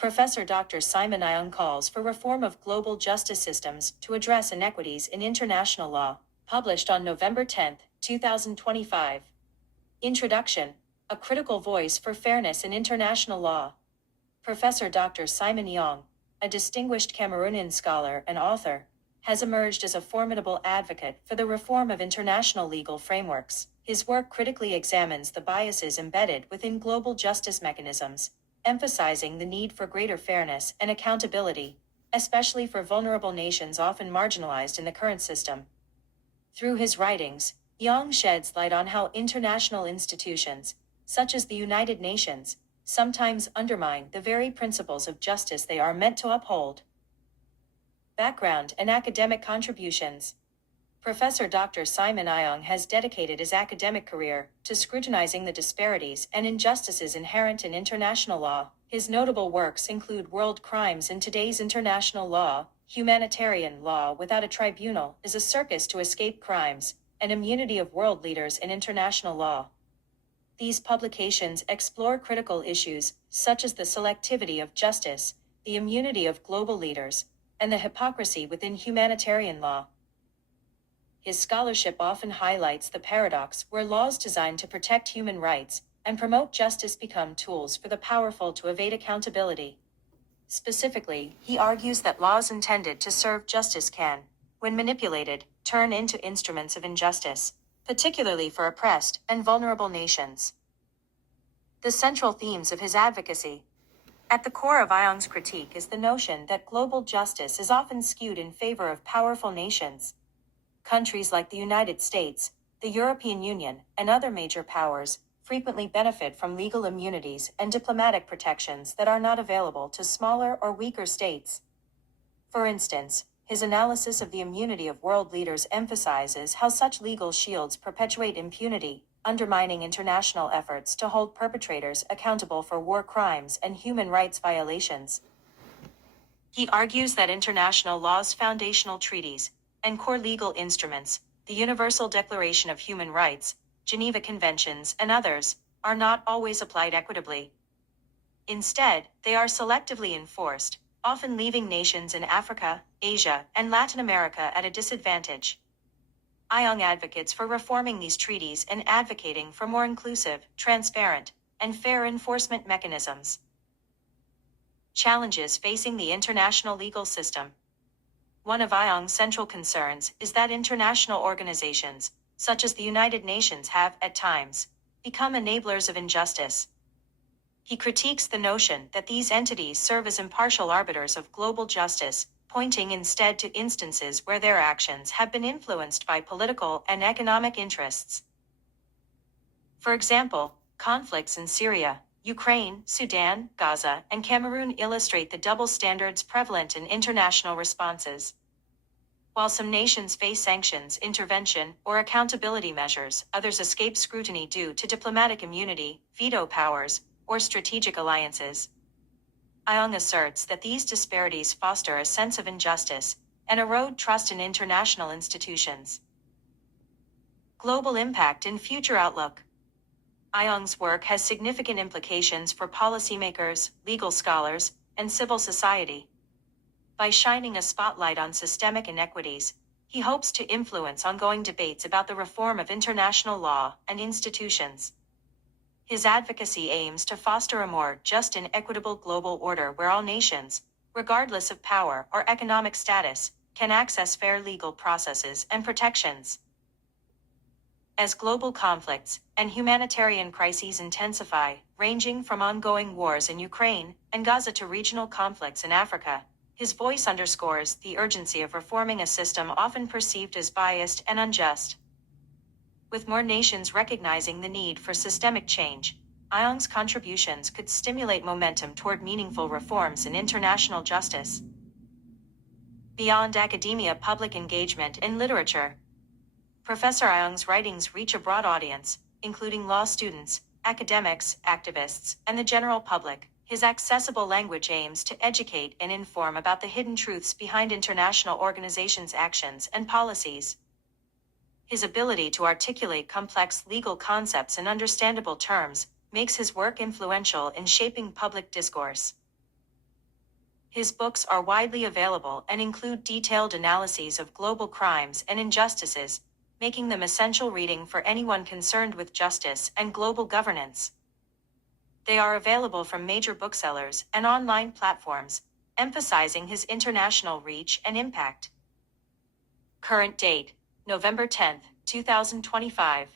Professor Dr. Simon Iong calls for reform of global justice systems to address inequities in international law, published on November 10, 2025. Introduction: A critical voice for fairness in international law. Professor Dr. Simon Iong, a distinguished Cameroonian scholar and author, has emerged as a formidable advocate for the reform of international legal frameworks. His work critically examines the biases embedded within global justice mechanisms, emphasizing the need for greater fairness and accountability, especially for vulnerable nations often marginalized in the current system. Through his writings, Yang sheds light on how international institutions, such as the United Nations, sometimes undermine the very principles of justice they are meant to uphold. Background and academic contributions. Professor Dr. Simon Iong has dedicated his academic career to scrutinizing the disparities and injustices inherent in international law. His notable works include World Crimes in Today's International Law, Humanitarian Law Without a Tribunal is a Circus to Escape Crimes, and Immunity of World Leaders in International Law. These publications explore critical issues such as the selectivity of justice, the immunity of global leaders, and the hypocrisy within humanitarian law. His scholarship often highlights the paradox where laws designed to protect human rights and promote justice become tools for the powerful to evade accountability. Specifically, he argues that laws intended to serve justice can, when manipulated, turn into instruments of injustice, particularly for oppressed and vulnerable nations. The central themes of his advocacy. At the core of Iong's critique is the notion that global justice is often skewed in favor of powerful nations. Countries like the United States, the European Union, and other major powers frequently benefit from legal immunities and diplomatic protections that are not available to smaller or weaker states. For instance, his analysis of the immunity of world leaders emphasizes how such legal shields perpetuate impunity, undermining international efforts to hold perpetrators accountable for war crimes and human rights violations. He argues that international law's foundational treaties and core legal instruments, the Universal Declaration of Human Rights, Geneva Conventions, and others, are not always applied equitably. Instead, they are selectively enforced, often leaving nations in Africa, Asia, and Latin America at a disadvantage. Iong advocates for reforming these treaties and advocating for more inclusive, transparent, and fair enforcement mechanisms. Challenges facing the international legal system. One of Iong's central concerns is that international organizations, such as the United Nations, have, at times, become enablers of injustice. He critiques the notion that these entities serve as impartial arbiters of global justice, pointing instead to instances where their actions have been influenced by political and economic interests. For example, conflicts in Syria, Ukraine, Sudan, Gaza, and Cameroon illustrate the double standards prevalent in international responses. While some nations face sanctions, intervention, or accountability measures, others escape scrutiny due to diplomatic immunity, veto powers, or strategic alliances. Iong asserts that these disparities foster a sense of injustice and erode trust in international institutions. Global impact and future outlook. Iong's work has significant implications for policymakers, legal scholars, and civil society. By shining a spotlight on systemic inequities, he hopes to influence ongoing debates about the reform of international law and institutions. His advocacy aims to foster a more just and equitable global order where all nations, regardless of power or economic status, can access fair legal processes and protections. As global conflicts and humanitarian crises intensify, ranging from ongoing wars in Ukraine and Gaza to regional conflicts in Africa, his voice underscores the urgency of reforming a system often perceived as biased and unjust. With more nations recognizing the need for systemic change, Iong's contributions could stimulate momentum toward meaningful reforms in international justice. Beyond academia, public engagement and literature. Professor Iong's writings reach a broad audience, including law students, academics, activists, and the general public. His accessible language aims to educate and inform about the hidden truths behind international organizations' actions and policies. His ability to articulate complex legal concepts in understandable terms makes his work influential in shaping public discourse. His books are widely available and include detailed analyses of global crimes and injustices, making them essential reading for anyone concerned with justice and global governance. They are available from major booksellers and online platforms, emphasizing his international reach and impact. Current date, November 10, 2025.